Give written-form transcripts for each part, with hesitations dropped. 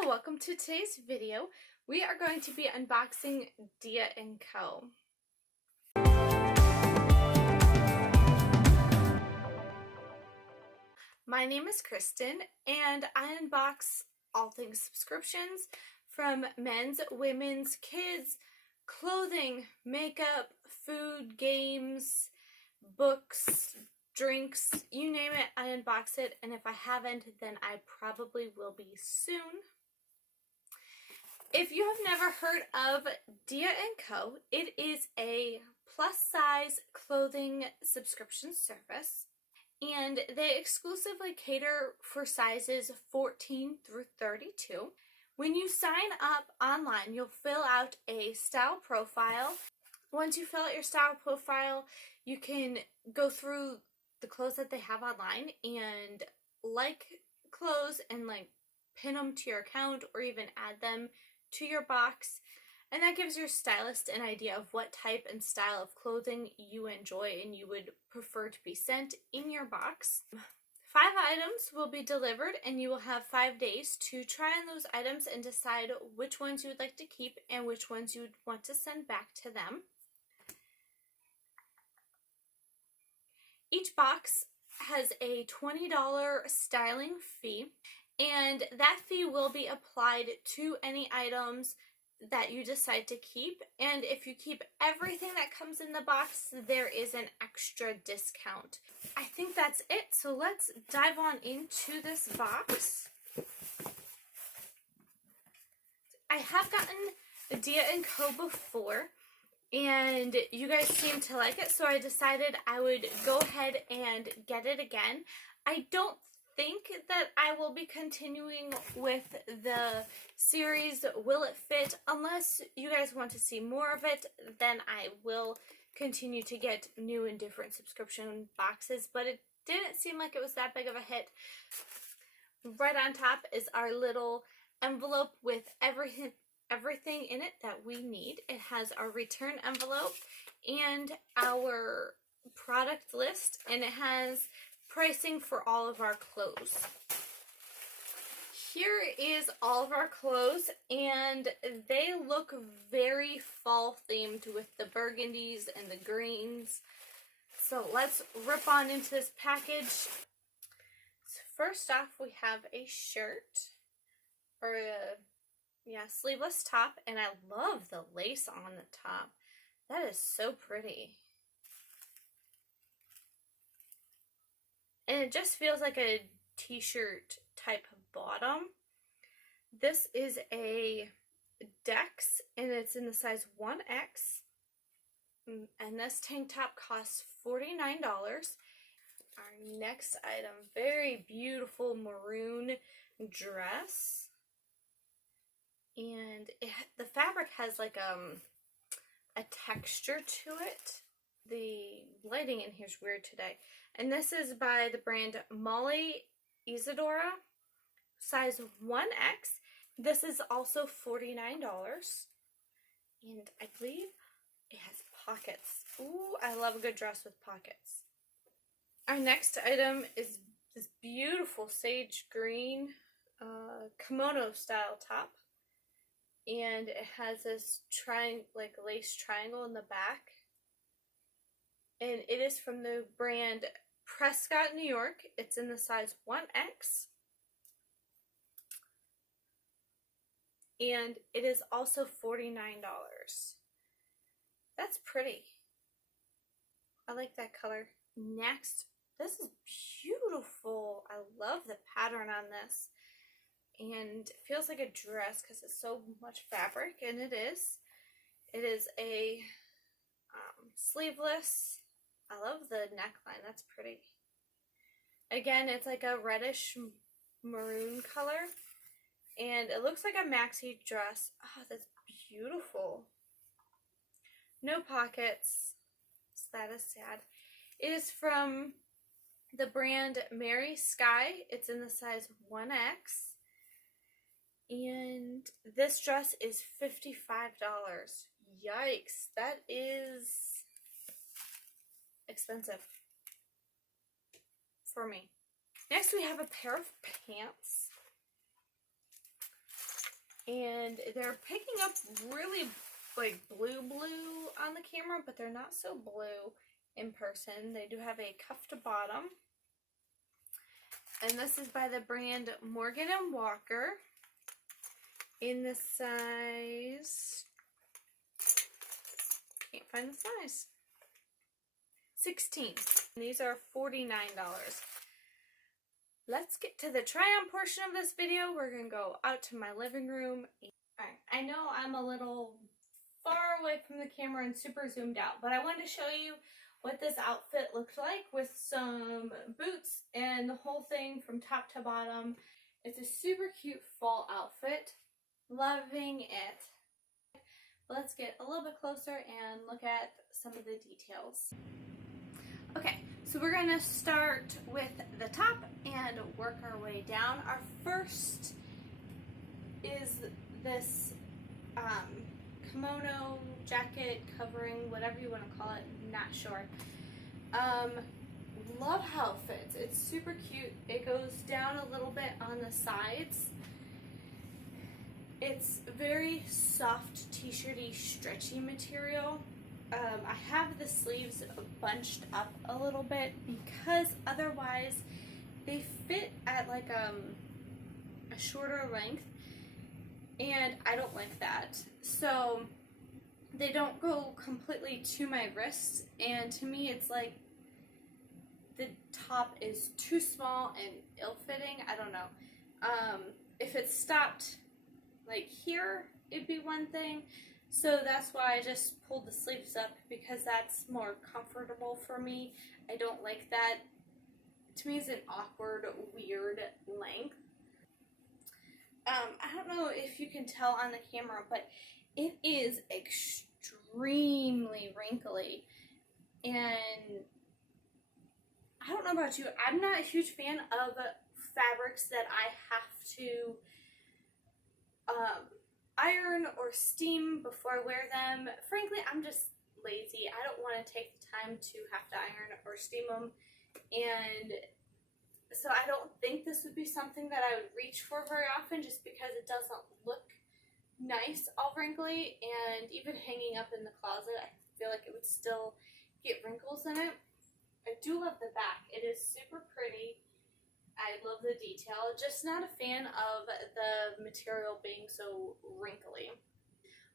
Hello, welcome to today's video. We are going to be unboxing Dia & Co. My name is Kristen and I unbox all things subscriptions from men's, women's, kids, clothing, makeup, food, games, books, drinks, you name it, I unbox it, and if I haven't, then I probably will be soon. If you have never heard of Dia & Co., it is a plus-size clothing subscription service, and they exclusively cater for sizes 14 through 32. When you sign up online, you'll fill out a style profile. Once you fill out your style profile, you can go through the clothes that they have online and like clothes and pin them to your account or even add them to your box, and that gives your stylist an idea of what type and style of clothing you enjoy and you would prefer to be sent in your box. 5 items will be delivered and you will have 5 days to try on those items and decide which ones you would like to keep and which ones you would want to send back to them. Each box has a $20 styling fee, and that fee will be applied to any items that you decide to keep. And if you keep everything that comes in the box, there is an extra discount. I think that's it, so let's dive on into this box. I have gotten Dia & Co. before, and you guys seem to like it, so I decided I would go ahead and get it again. I don't think that I will be continuing with the series Will It Fit? Unless you guys want to see more of it, then I will continue to get new and different subscription boxes, but it didn't seem like it was that big of a hit. Right on top is our little envelope with everything in it that we need. It has our return envelope and our product list, and it has pricing for all of our clothes. Here is all of our clothes, and they look very fall themed with the burgundies and the greens. So let's rip on into this package. So first off, we have a shirt, or a sleeveless top, and I love the lace on the top. That is so pretty. And it just feels like a t-shirt type bottom. This is a Dex, and it's in the size 1X. And this tank top costs $49. Our next item, very beautiful maroon dress. And the fabric has like a texture to it. The lighting in here is weird today. And this is by the brand Molly Isadora, size 1X. This is also $49. And I believe it has pockets. Ooh, I love a good dress with pockets. Our next item is this beautiful sage green kimono style top. And it has this lace triangle in the back. And it is from the brand Prescott, New York. It's in the size 1X. And it is also $49. That's pretty. I like that color. Next, this is beautiful. I love the pattern on this. And it feels like a dress because it's so much fabric, and it is. It is a sleeveless. I love the neckline. That's pretty. Again, it's like a reddish maroon color, and it looks like a maxi dress. Oh, that's beautiful. No pockets, so that is sad. It is from the brand Mary Sky. It's in the size 1X. And this dress is $55. Yikes, that is expensive for me. Next we have a pair of pants. And they're picking up really like blue on the camera, but they're not so blue in person. They do have a cuffed bottom. And this is by the brand Morgan & Walker in the size, can't find the size, 16. And these are $49. Let's get to the try-on portion of this video. We're going to go out to my living room. Alright, I know I'm a little far away from the camera and super zoomed out, but I wanted to show you what this outfit looked like with some boots and the whole thing from top to bottom. It's a super cute fall outfit. Loving it. Let's get a little bit closer and look at some of the details. Okay, so we're going to start with the top and work our way down. Our first is this kimono jacket covering, whatever you want to call it, not sure. Love how it fits. It's super cute. It goes down a little bit on the sides. It's very soft t-shirty, stretchy material. I have the sleeves bunched up a little bit because otherwise they fit at like a shorter length, and I don't like that. So they don't go completely to my wrists, and to me it's like the top is too small and ill-fitting. I don't know. If it stopped like here, it'd be one thing. So that's why I just pulled the sleeves up, because that's more comfortable for me. I don't like that. To me, it's an awkward, weird length. I don't know if you can tell on the camera, but it is extremely wrinkly. And I don't know about you, I'm not a huge fan of fabrics that I have to iron or steam before I wear them. Frankly, I'm just lazy. I don't want to take the time to have to iron or steam them, and so I don't think this would be something that I would reach for very often, just because it doesn't look nice all wrinkly, and even hanging up in the closet, I feel like it would still get wrinkles in it. I do love the back. It is super pretty. I love the detail, just not a fan of the material being so wrinkly.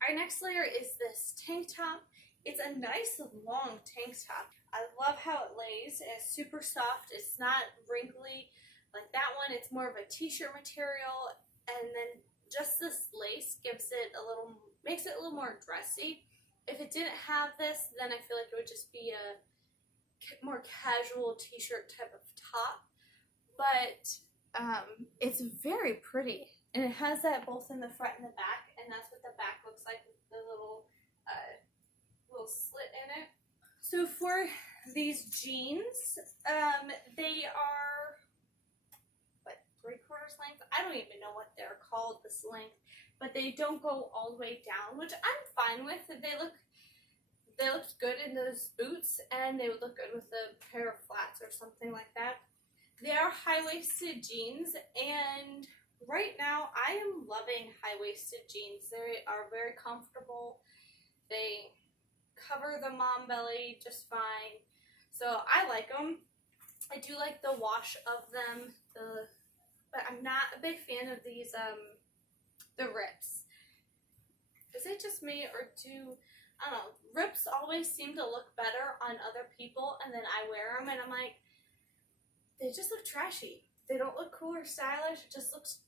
Our next layer is this tank top. It's a nice long tank top. I love how it lays. It's super soft. It's not wrinkly like that one. It's more of a t-shirt material, and then just this lace gives it a little, makes it a little more dressy. If it didn't have this, then I feel like it would just be a more casual t-shirt type of top. But it's very pretty, and it has that both in the front and the back, and that's what the back looks like with the little slit in it. So for these jeans, they are what, 3/4 length? I don't even know what they're called, this length, but they don't go all the way down, which I'm fine with. They looked good in those boots, and they would look good with a pair of flats or something like that. They are high-waisted jeans, and right now I am loving high-waisted jeans. They are very comfortable. They cover the mom belly just fine. So I like them. I do like the wash of them, but I'm not a big fan of these, the rips. Is it just me, or I don't know, rips always seem to look better on other people, and then I wear them and I'm like, they just look trashy. They don't look cool or stylish. It just looks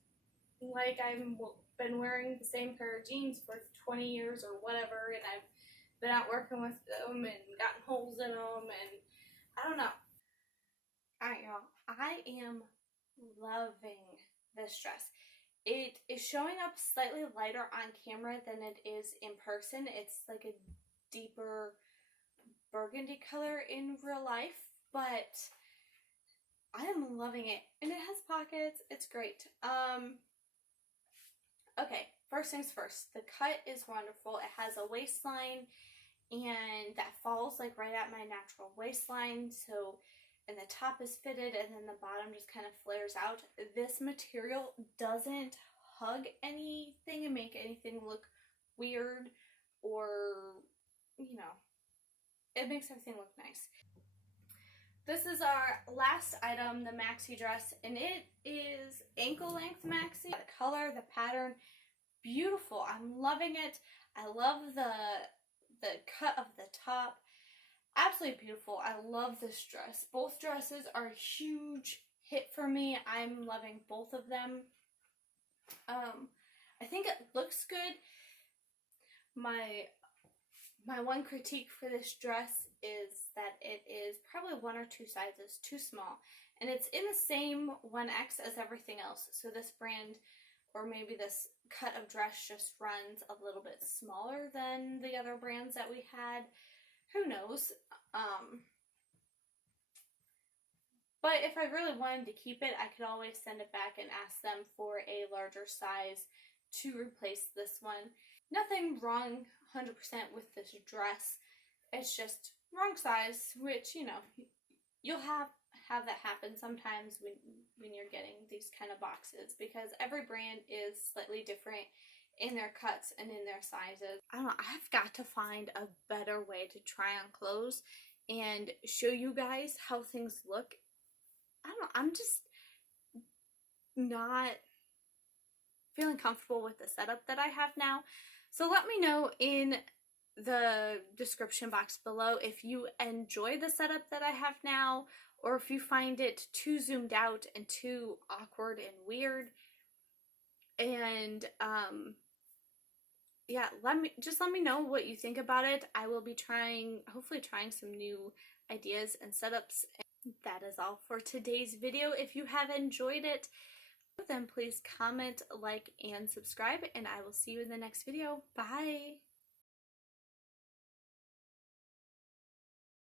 like I've been wearing the same pair of jeans for 20 years or whatever, and I've been out working with them and gotten holes in them, and I don't know. Alright, y'all. I am loving this dress. It is showing up slightly lighter on camera than it is in person. It's like a deeper burgundy color in real life, but I am loving it, and it has pockets. It's great. Okay, first things first. The cut is wonderful. It has a waistline, and that falls like right at my natural waistline. So, and the top is fitted, and then the bottom just kind of flares out. This material doesn't hug anything and make anything look weird, or, you know, it makes everything look nice. This is our last item, the maxi dress, and it is ankle length maxi. The color, the pattern, beautiful. I'm loving it. I love the cut of the top. Absolutely beautiful. I love this dress. Both dresses are a huge hit for me. I'm loving both of them. I think it looks good. My one critique for this dress is that it is probably 1 or 2 sizes too small, and it's in the same 1X as everything else, so this brand, or maybe this cut of dress, just runs a little bit smaller than the other brands that we had. Who knows? But if I really wanted to keep it, I could always send it back and ask them for a larger size to replace this one. Nothing wrong 100% with this dress. It's just wrong size, which, you know, you'll have that happen sometimes when you're getting these kind of boxes, because every brand is slightly different in their cuts and in their sizes. I don't know, I've got to find a better way to try on clothes and show you guys how things look. I don't know, I'm just not feeling comfortable with the setup that I have now. So let me know in the description box below if you enjoy the setup that I have now, or if you find it too zoomed out and too awkward and weird. And yeah, let me know what you think about it. I will be hopefully trying some new ideas and setups. And that is all for today's video. If you have enjoyed it, then please comment, like, and subscribe, and I will see you in the next video. Bye!